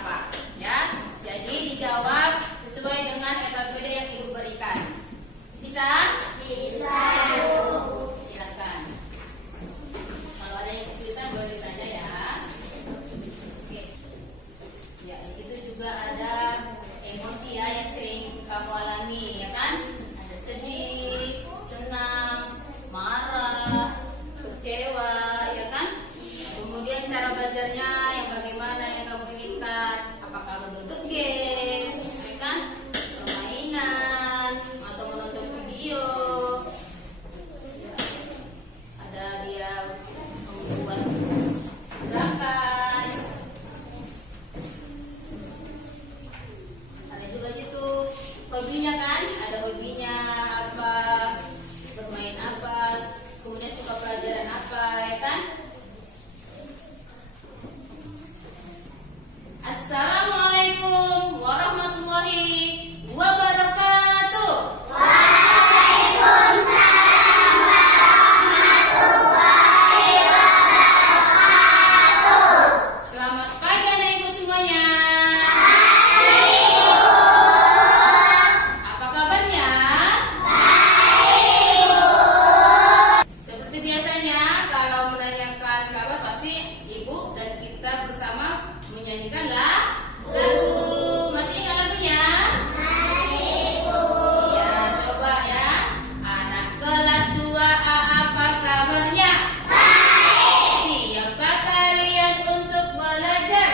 apa? Ya, jadi dijawab sesuai dengan SKPD yang Ibu berikan. Bisa? Bisa. Silakan. Kalau ada yang kesulitan boleh ditanya ya. Oke. Ya, di situ juga ada emosi ya yang sering kamu alami, ya kan? Ada sedih, senang, marah, kecewa, ya kan? Kemudian cara belajarnya yang bagaimana yang kamu inginkan? Apakah berbentuk game, ya kan? Permainan atau menonton video? Ya. Ada dia membuat gerakan. Ada juga situ hobinya kan? Ada hobinya apa? Bermain apa? Kemudian suka pelajaran apa, ya kan? Assalamualaikum warahmatullahi wabarakatuh. Waalaikumsalam warahmatullahi wabarakatuh. Selamat pagi anak ibu semuanya. Apa kabarnya? Seperti biasanya kalau menanyakan kabar pasti ibu dan kita bersama menyanyikan lagu. Masih ingat lagunya? Ya, coba ya. Anak kelas 2A apa kabarnya? Siapkah kalian untuk belajar?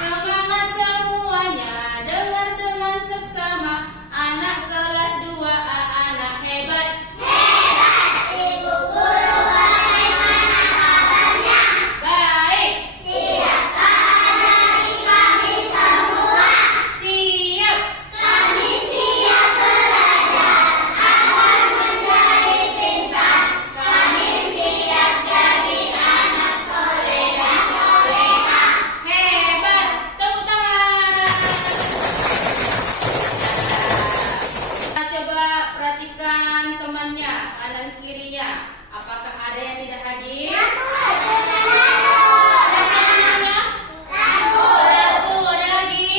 Semangat semuanya, dengar dengan seksama. Anak kelas 2A anak hebat. Ibu guru bagaimana kabarnya? Baik. Siapkah dari kami semua? Siap. Kami siap belajar agar menjadi pintar. Kami siap jadi anak soleh dan soleha. Hebat. Tepuk tangan. Kita coba perhatikan temannya, kanan kirinya. Apakah ada yang tidak hadir? Ada namanya? Ratu. Ada lagi?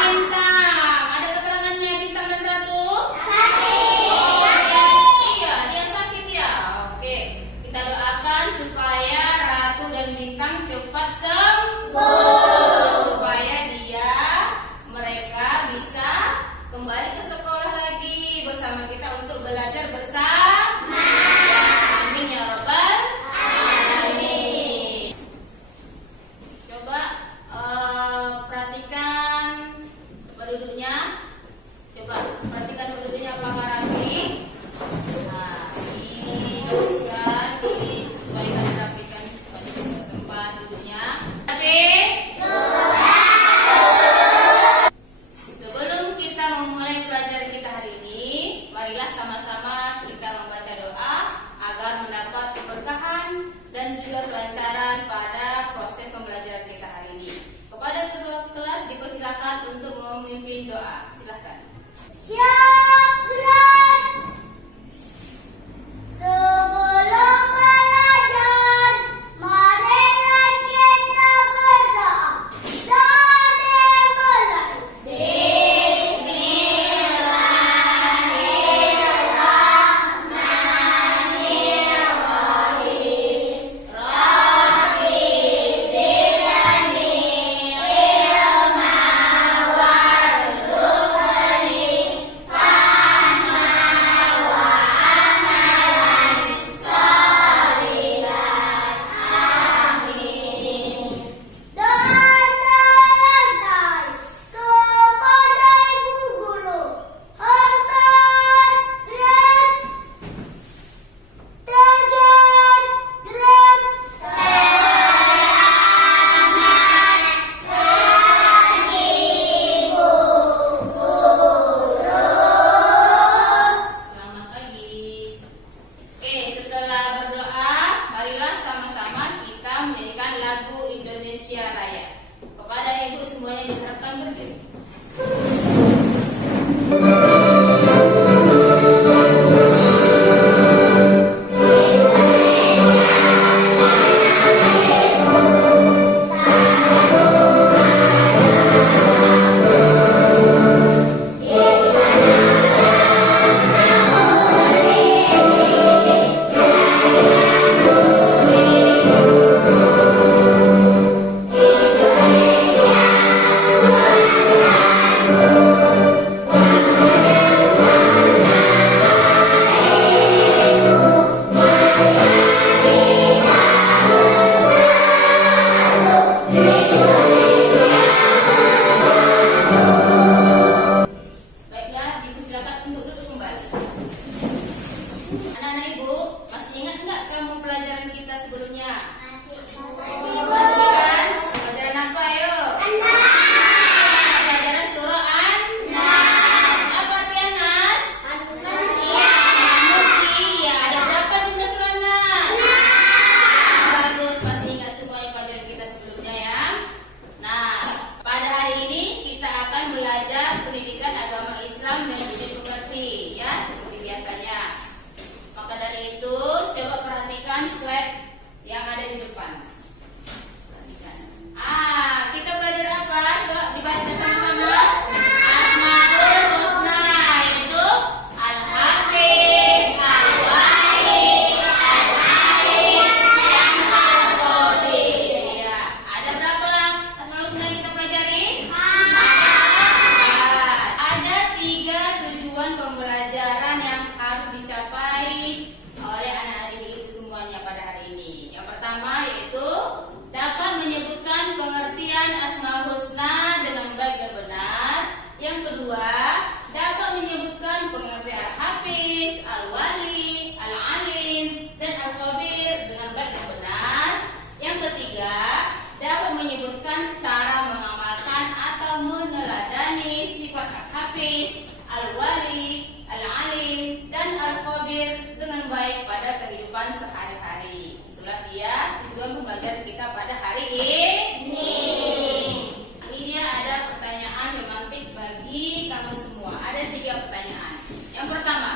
Bintang. Ada keterangannya Bintang dan Ratu? Iya, dia sakit ya. Oke, kita doakan supaya Ratu dan Bintang cepat sembuh, supaya mereka bisa kembali ke sekolah lagi bersama kita untuk belajar bersama. Ya, amin ya robbal Anak-anak Ibu, masih ingat nggak kamu pelajaran kita sebelumnya? Masih. Masih kan? Pelajaran apa ayo? Pelajaran surah An-Nas. Apa arti An-Nas? Manusia. Manusia. Ada berapa jumlah surah An-Nas? Bagus, masih ingat semuanya pelajaran kita sebelumnya ya. Nah, pada hari ini kita akan belajar pendidikan agama Islam dan budi pekerti ya, seperti biasanya. Maka dari itu, coba perhatikan slide yang ada di depan. Perhatikan. Kita belajar apa? Coba dibaca sama-sama. Asmaul Husna, yaitu Al-Hafiz, Al-Wali, Al-Alim, dan Al-Qadir. Ya, ada berapa Asmaul Husna yang kita pelajari? Ada 3 tujuan pembelajaran yang harus dicapai oleh anak-anak ibu semuanya pada hari ini. Yang pertama yaitu dapat menyebutkan pengertian Asmaul Husna dengan baik dan benar. Yang kedua, dapat menyebutkan pengertian Al-Hafiz, Al-Wali, Al-Alim, dan Al-Khabir dengan baik dan benar. Yang ketiga, dapat menyebutkan cara mengamalkan atau meneladani sifat Al-Hafiz, Al-Wali, Al-Alim, dan Al-Khabir dengan baik pada kehidupan sehari-hari. Itulah dia tujuan pembelajaran kita pada hari ini. Ini dia ada pertanyaan memantik bagi kamu semua. Ada 3 pertanyaan. Yang pertama,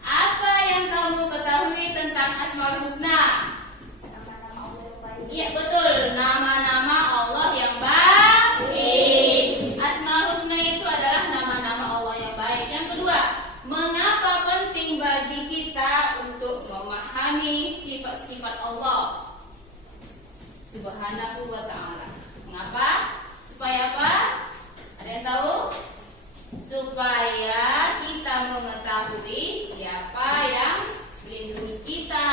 apa yang kamu ketahui tentang Asmaul Husna? Nama-nama Allah yang baik. Iya betul, nama-nama Allah yang baik. Asmaul Husna itu adalah nama-nama Allah yang baik. Yang kedua, mengapa penting bagi kita untuk memahami sifat-sifat Allah Subhanahu wa ta'ala? Mengapa? Supaya apa? Ada yang tahu? Supaya kita mengetahui siapa yang melindungi kita,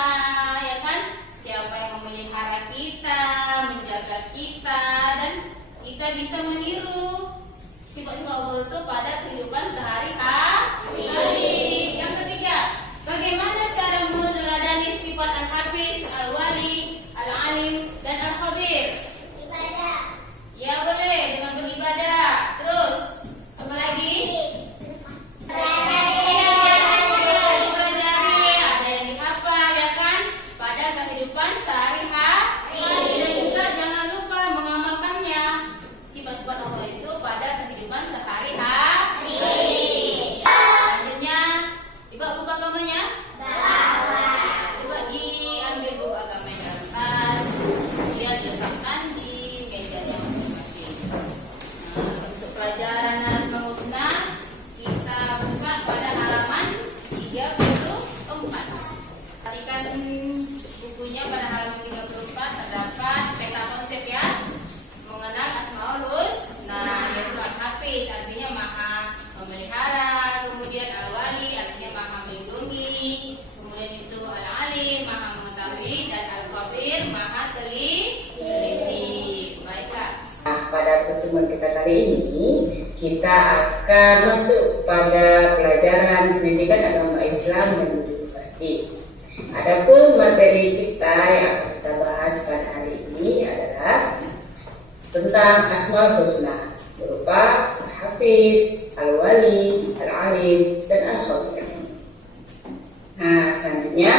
ya kan? Siapa yang memelihara kita, menjaga kita, dan kita bisa meniru sifat-sifat Allah itu pada kehidupan sehari-hari. Yang ketiga, bagaimana cara meneladani sifat Al-Hafiz, Al-Wali, Al-Alim, dan Al-Khabir? Ibadah. Ya boleh, dengan beribadah. Terus, apa lagi? Dipelajari, ada yang dihafal, ya kan? Pada kehidupan sehari-hari. Dan juga jangan lupa mengamalkannya. Sifat-sifat Allah itu pada kehidupan sehari-hari. Selanjutnya, coba buka agamanya. Coba diambil buku agama yang dalam tas, kemudian diletakkan di mejanya masing-masing. Untuk pelajaran Asmaul Husna, kita buka pada halaman 34. Perhatikan bukunya pada halaman 34 terdapat peta konsep ya, mengenal Asmaul Husna, yaitu Al-Hafiz artinya maha memelihara, kemudian Al-Wali artinya maha melindungi, kemudian itu Al-Alim maha mengetahui, dan Al-Khabir maha teliti. Baiklah. Nah, pada pertemuan kita kali ini kita akan masuk pada pelajaran pendidikan agama Islam dan budi pekerti. Adapun materi kita yang akan kita bahas pada hari ini adalah tentang Asmaul Husna berupa Al-Hafiz, Al-Wali, Al-Alim, dan Al-Khabir. Nah, selanjutnya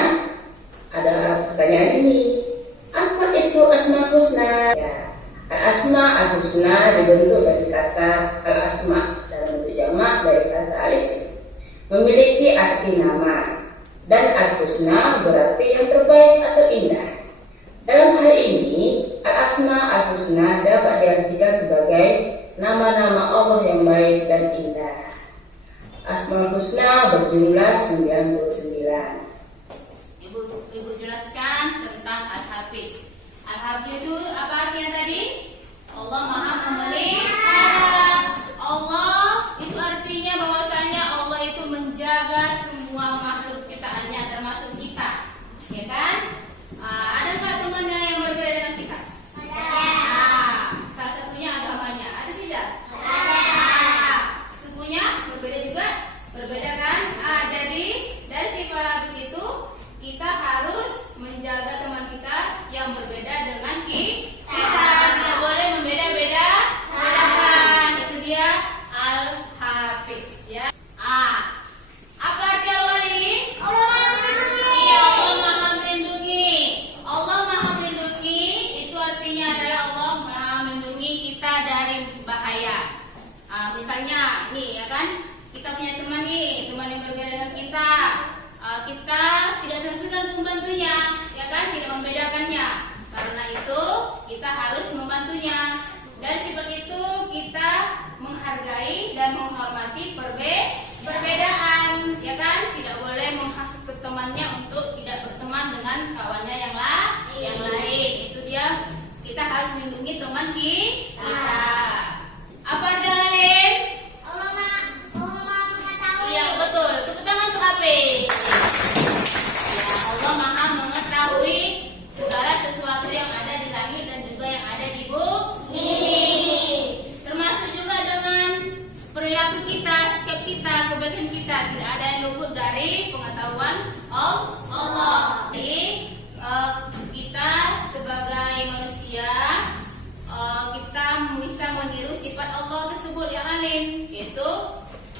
ada pertanyaan ini. Apa itu Asmaul Husna? Ya, Al-Asma Al-Husna dibentuk dari kata Al-Asma dalam bentuk jamak dari kata Al-Isim. Memiliki arti nama, dan Al-Husna berarti yang terbaik atau indah. Dalam hal ini, Al-Asma Al-Husna dapat diartikan sebagai nama-nama Allah yang baik dan indah. Asmaul Husna berjumlah 99. Ibu jelaskan tentang Al-Hafiz. Al-Hafiz itu apa artinya tadi? Allah maha memelihara. Allah itu artinya bahwasanya Allah itu menjaga semua makhluk ciptaannya termasuk kita, ya kan? Adakah temannya yang berbeda dengan kita? Salah satunya agamanya. Ada tidak? Sukunya berbeda juga? Berbeda kan? Jadi dari sifat Al-Hafiz itu nih, ya kan? Kita punya teman nih, teman yang berbeda dengan kita. Kita tidak segan-segan untuk membantunya, ya kan? Tidak membedakannya. Karena itu kita harus membantunya. Dari sifat itu kita menghargai dan menghormati perbedaan, ya kan? Tidak boleh menghasut ke temannya untuk tidak berteman dengan kawannya yang lain. Itu dia, kita harus melindungi teman kita. Apa artinya lain? Allah mengetahui. Iya betul. Tepuk tangan untuk HP. Ya, Allah Maha mengetahui segala sesuatu yang ada di langit dan juga yang ada di bumi. Termasuk juga dengan perilaku kita, sikap kita, kebaikan kita, tidak ada yang luput dari pengetahuan Allah. Jadi kita sebagai manusia kita bisa meniru sifat Allah tersebut yang alim, yaitu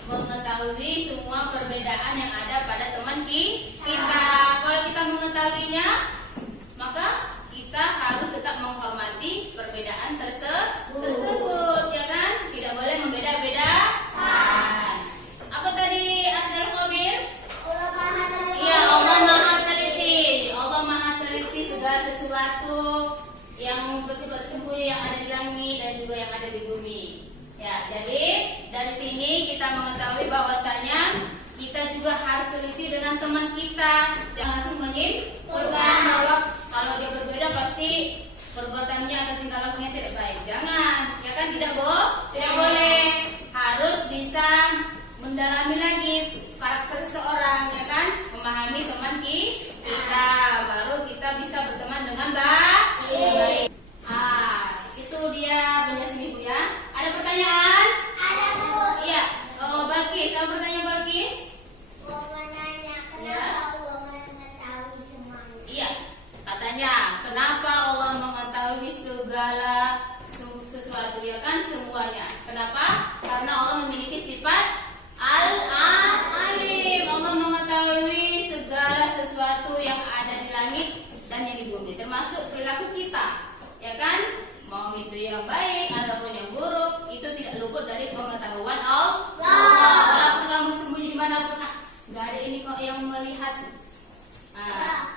mengetahui semua perbedaan yang ada pada teman kita. Kalau kita mengetahuinya, maka kita harus tetap menghormati perbedaan tersebut, ya kan? Tidak boleh membeda-bedakan. Apa tadi Abdul Khabir? Allah Maha Teliti. Iya, Allah Maha Teliti. Allah Maha Teliti segala sesuatu yang bersifat sembunyi yang ada di langit dan juga yang ada di bumi. Ya, jadi dari sini kita mengetahui bahwasanya kita juga harus teliti dengan teman kita. Jangan langsung menyimpulkan bahwa kalau dia berbeda pasti perbuatannya atau tingkah lakunya tidak baik. Jangan, ya kan? Tidak boleh. Harus bisa mendalami lagi karakter seseorang, ya kan? Memahami teman kita, baru kita bisa berteman dengan baik. Itu dia penjelasan Ibu ya. Ada pertanyaan? Ada Bu. Iya. Balkis, apa pertanyaan Balkis? Mau menanya Ya. kenapa Allah mengetahui semuanya? Iya. Katanya, kenapa Allah mengetahui segala sesuatu, ya kan? Semuanya. Kenapa? Karena Allah memiliki sifat Al-Alim. Allah mengetahui segala sesuatu yang ada di langit dan yang di bumi, termasuk perilaku kita, ya kan? Mau itu yang baik ataupun yang buruk, itu tidak luput dari pengetahuan Allah. Walaupun kamu sembunyi dimanapun, nggak ada ini kok yang melihat.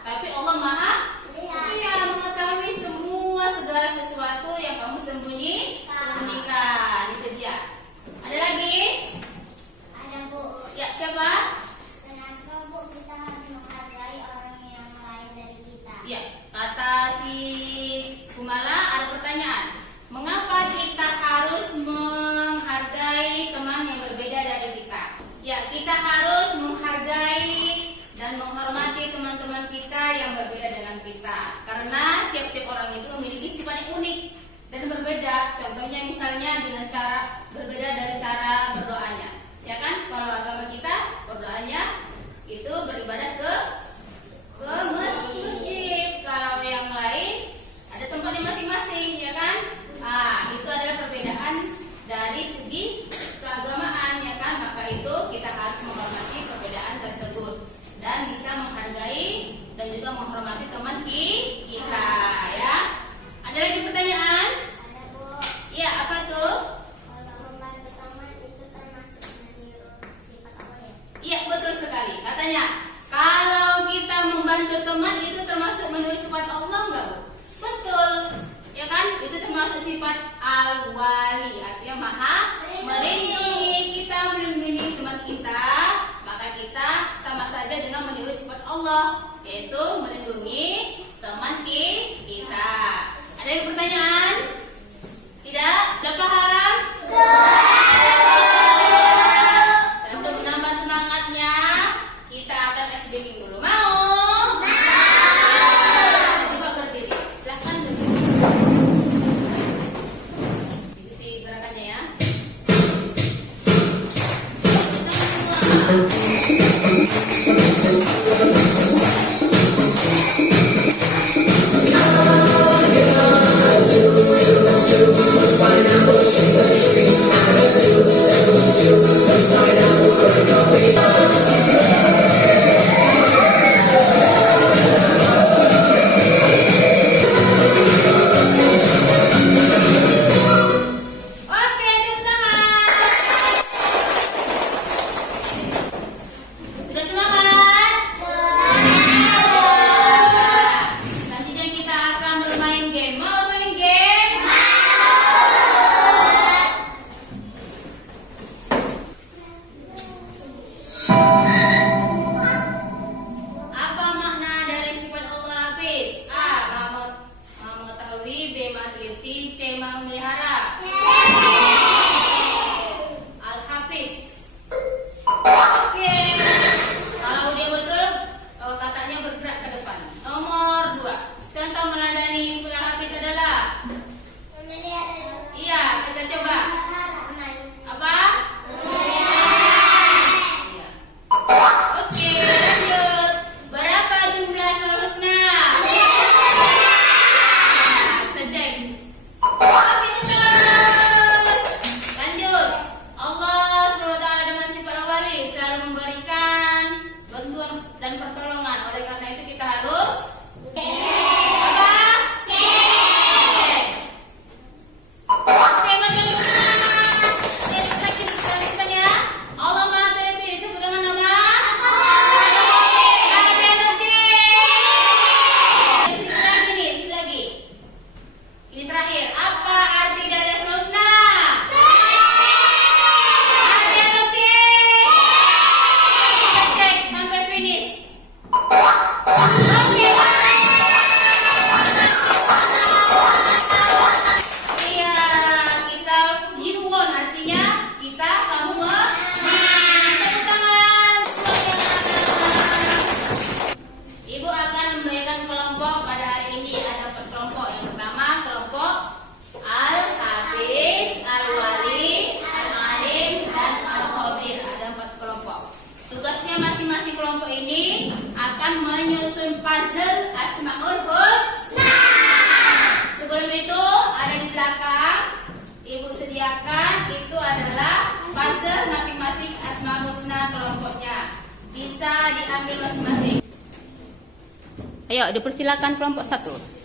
Tapi Allah Maha mengetahui semua segala sesuatu yang kamu sembunyikan. Itu dia. Ada lagi? Ada Bu. Ya, siapa? Kenapa Bu kita harus menghargai orang yang lain dari kita? Ya, kata si Kumala ada pertanyaan. Mengapa kita harus menghargai teman yang berbeda dari kita? Ya, kita harus menghargai dan menghormati teman-teman kita yang berbeda dengan kita. Karena tiap-tiap orang itu memiliki sifat yang unik dan berbeda. Contohnya misalnya dengan cara berbeda dari cara berdoanya. Ya kan? Kalau agama kita berdoanya itu beribadah ke masjid. Kalau yang lain ada tempatnya masing-masing, ya kan? Itu adalah perbedaan dari segi keagamaan, ya kan? Maka itu kita harus menghormati perbedaan tersebut dan bisa menghargai dan juga menghormati teman kita, ya. Ada lagi pertanyaan? Ada Bu. Iya, apa tuh? Kalau membantu teman itu termasuk meniru sifat Allah ya? Iya, betul sekali. Katanya, kalau kita membantu teman itu termasuk meniru sifat Allah enggak, Bu? Betul. Ya kan? Itu termasuk sifat Al-Wali, artinya Maha melindungi. Kita melindungi teman kita, maka kita sama saja dengan meniru sifat Allah, yaitu melindungi teman kita. Ada yang pertanyaan? Tidak? Sudah paham? Untuk menambah semangatnya, kita akan tes breaking dulu. Mau? Coba berdiri. Silahkan berdiri. Ikuti gerakannya ya. Kita semua. akan menyusun puzzle Asmaul Husna. Sebelum itu ada di belakang, Ibu sediakan itu adalah puzzle masing-masing Asmaul Husna kelompoknya. Bisa diambil masing-masing. Ayo, dipersilakan kelompok 1.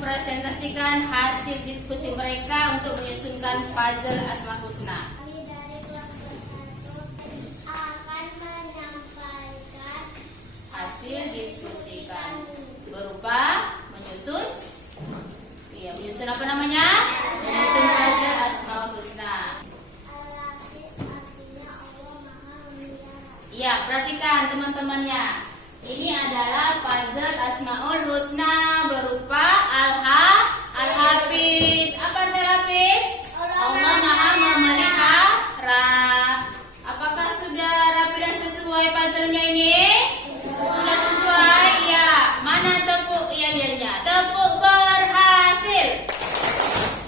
Presentasikan hasil diskusi mereka untuk menyusunkan puzzle Asmaul Husna. Kami dari kelompok 1 akan menyampaikan Hasil diskusikan berupa menyusun apa namanya? Menyusun puzzle Asmaul Husna. Al-Hafiz artinya Allah Maha Memelihara. Iya, perhatikan teman-temannya. Ini adalah puzzle Asmaul Husna berupa Al-Hafiz. Apa arti Al-Hafiz? Allah Maha Memelihara. Apakah sudah rapi dan sesuai puzzle-nya ini? Sudah sesuai? Ya. Mana tepuk yel-yelnya? Tepuk berhasil.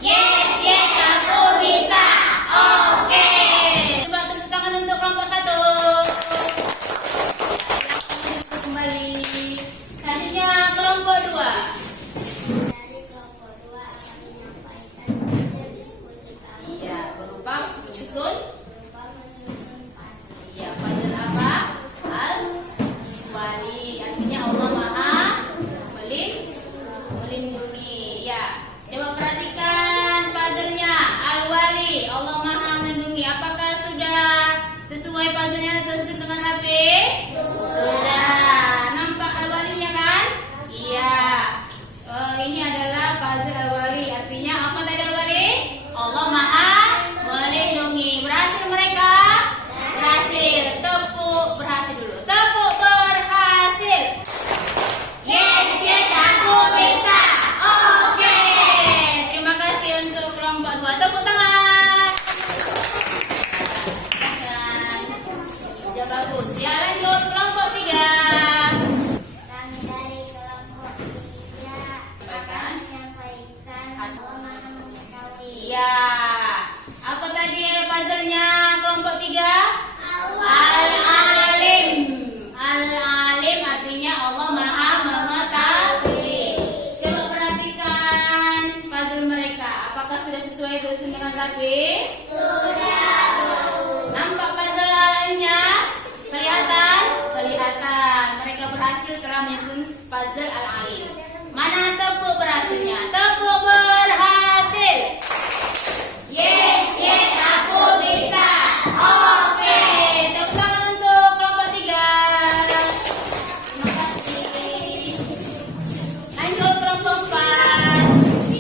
Yes, yes, aku bisa. Oke. Coba tepuk tangan untuk kelompok 1. Kembali. Selanjutnya kelompok 2. Dari kelompok 2 akan menyampaikan hasil diskusi kami Iya, berupa menyusun. berupa menyusun puzzle. Iya, puzzle apa? Al-Wali. Artinya Allah Maha melindungi. Ya. Coba perhatikan puzzle-nya. Al-Wali, Allah Maha melindungi. Apakah sudah sesuai puzzle-nya tersusun dengan Hafiz? Sudah. Nampak Al-Walinya kan? Iya. Ini adalah puzzle Al-Wali. Artinya apa tadi Al-Wali? Allah Maha melindungi. Berhasil mereka? Berhasil. Tepuk berhasil dulu. Tepuk berhasil. Yes, yes, aku bisa. Oke. Terima kasih untuk kelompok 2. Tepuk tangan. Sudah bagus. Ya, lanjut kelompok 3. Kami dari kelompok 3 akan menyampaikan Allah Maha Mengetahui. Iya. Apa tadi puzzle-nya kelompok 3? Al-Alim. Al-Alim artinya Allah Maha Mengetahui. Coba perhatikan puzzle mereka. Apakah sudah sesuai tersusun dengan rapi? Sudah. Nampak puzzle lainnya? Kelihatan? Kelihatan. Mereka berhasil telah menyusun puzzle Al-Alim. Mana tepuk berhasilnya? Tepuk berhasil. Yes, yes, aku bisa. Oke, tepuk tangan untuk kelompok 3. Terima kasih. Lanjut kelompok 4.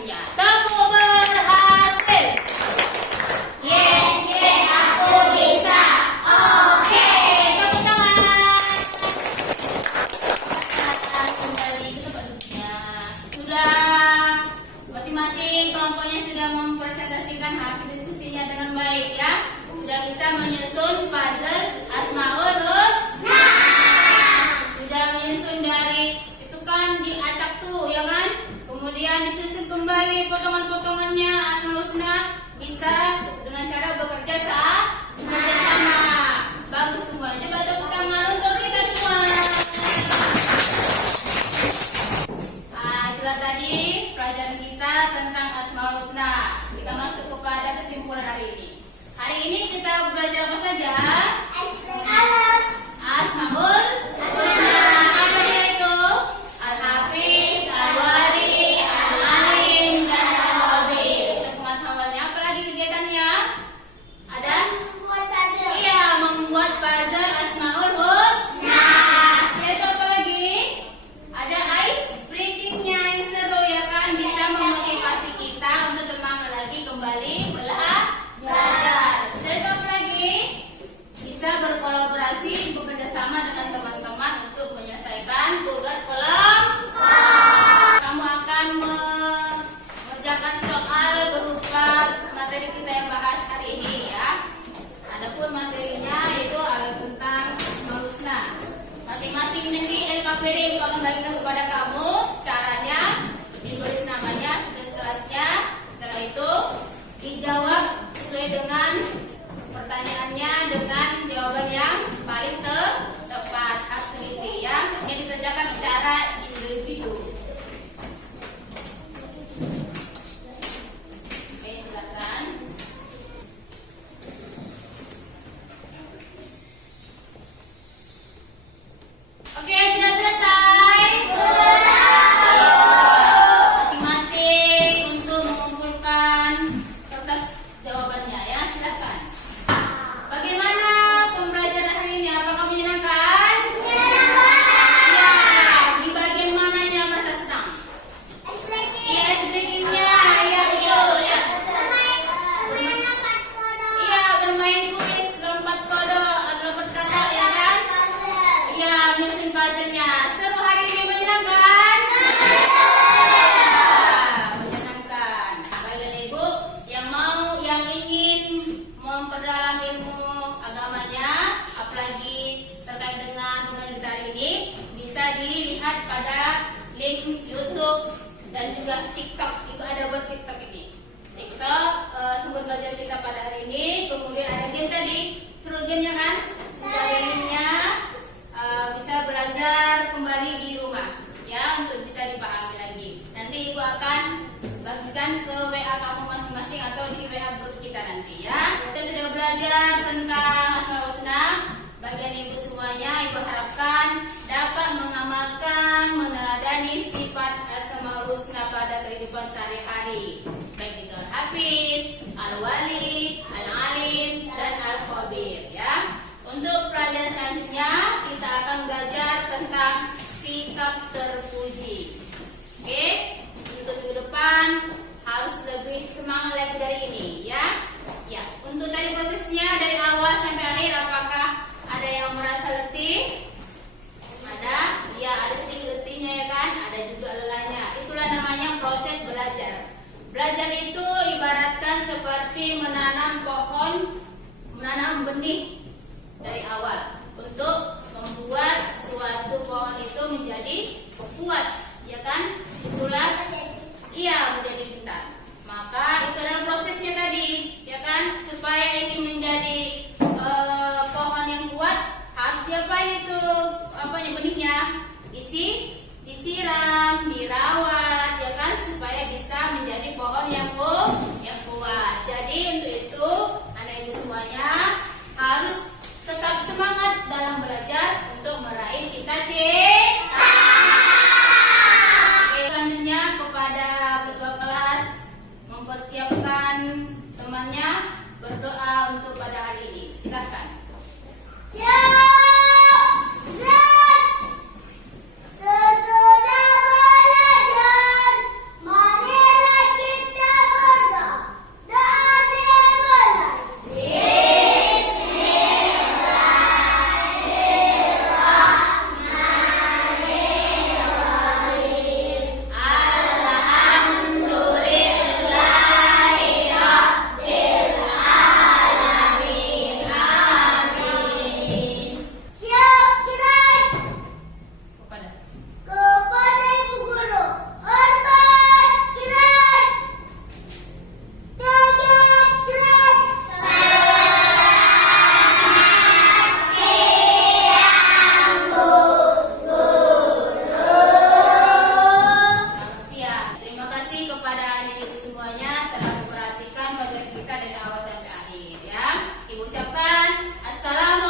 hasilnya. Kamu berhasil. Yes, yes, aku bisa. Oke. Tepuk tangan. Atas kembali ke tempat duduknya. Sudah masing-masing kelompoknya sudah mempresentasikan hasil diskusinya dengan baik ya. Sudah bisa menyusun puzzle Asmaul Husna. Sudah menyusun dari itu kan diacak tuh ya kan. Kemudian disusun kembali potongan-potongannya Asmaul Husna bisa dengan cara bekerja sama. Bagus semua. Coba tepuk tangan untuk kita semua. Itulah tadi pelajaran kita tentang Asmaul Husna. Kita masuk kepada kesimpulan hari ini. Hari ini kita belajar apa saja? Asmaul Husna. Apa dia itu? Al-Hafiz, Al-Wali, Al-Alim, dan Al-Khabir. Kita pengetahuannya. Apa lagi kegiatannya? Ada? Iya, membuat puzzle Asmaul Husna. Yaitu apa lagi? Ada ice breaking-nya yang seru ya kan? Bisa memotivasi kita untuk semangat lagi kembali belajar. Yaitu apa lagi? Bisa berkolaborasi, bekerja sama dengan teman-teman untuk menyelesaikan tugas kelompok. Kamu akan mengerjakan soal berupa materi kita yang bahas hari ini ya. Adapun materinya itu adalah tentang Asmaul Husna. Masing-masing nanti LKPD itu akan bagikan kepada kamu caranya, ditulis namanya, tulis kelasnya. Setelah itu dijawab sesuai dengan pertanyaannya dengan jawaban yang paling tepat, harus teliti ya. Yang dikerjakan secara individu. Oke, silakan. Oke, sudah selesai? Ayo, masing-masing untuk mengumpulkan kertas jawabannya ya, silakan. Bagaimana pembelajaran hari ini? Apakah menyenangkan? Ya, di bagian mananya merasa senang? Iya, ice breaking-nya, iya betul ya. Iya, bermain kuis, lompat kodok, lompat kata ya kan? Iya, menyusun puzzle-nya. Seru hari ini, menyenangkan? Menyenangkan. Bagian ibu yang ingin memperdalam ilmu agamanya, apalagi terkait dengan pembelajaran kita hari ini, bisa dilihat pada link YouTube dan juga TikTok. Itu ada buat TikTok ini. TikTok sumber belajar kita pada hari ini. Kemudian ada game tadi, seru gamenya kan? Sudah ada linknya. Bisa belajar kembali di rumah ya, untuk bisa dipahami lagi. Nanti ibu akan bagikan ke WA kamu masing-masing atau di WA grup kita nanti ya. Kita sudah belajar tentang Asmaul Husna. Bagian ibu semuanya, ibu harapkan dapat mengamalkan, meneladani sifat Asmaul Husna pada kehidupan sehari-hari, baik itu Al-Hafiz, Al-Wali, Al-Alim, dan Al-Khabir ya. Untuk pelajaran selanjutnya kita akan belajar tentang sikap terpuji. Oke, untuk minggu depan harus lebih semangat lagi dari ini ya. Ya, untuk tadi prosesnya dari awal sampai akhir, apakah ada yang merasa letih? Ada, ya ada sedikit letihnya ya kan? Ada juga lelahnya. Itulah namanya proses belajar. Belajar itu ibaratkan seperti menanam pohon, menanam benih dari awal untuk membuat suatu pohon itu menjadi kuat, ya kan? Itulah, iya menjadi pintar. Maka itu adalah prosesnya tadi, ya kan? Supaya ini menjadi pohon yang kuat, harus diapain itu? Apanya benihnya? Disiram, dirawat, ya kan? Supaya bisa menjadi pohon yang kuat. Jadi untuk itu, anak ibu semuanya harus tetap semangat dalam belajar untuk meraih cita-cita. Selanjutnya kepada ketua kelas mempersiapkan temannya berdoa untuk pada hari ini. Silakan. Sesudah belajar, marilah kasih kepada adik ibu semuanya telah memperhatikan pelajaran kita dari awal sampai akhir ya. Ibu ucapkan assalamualaikum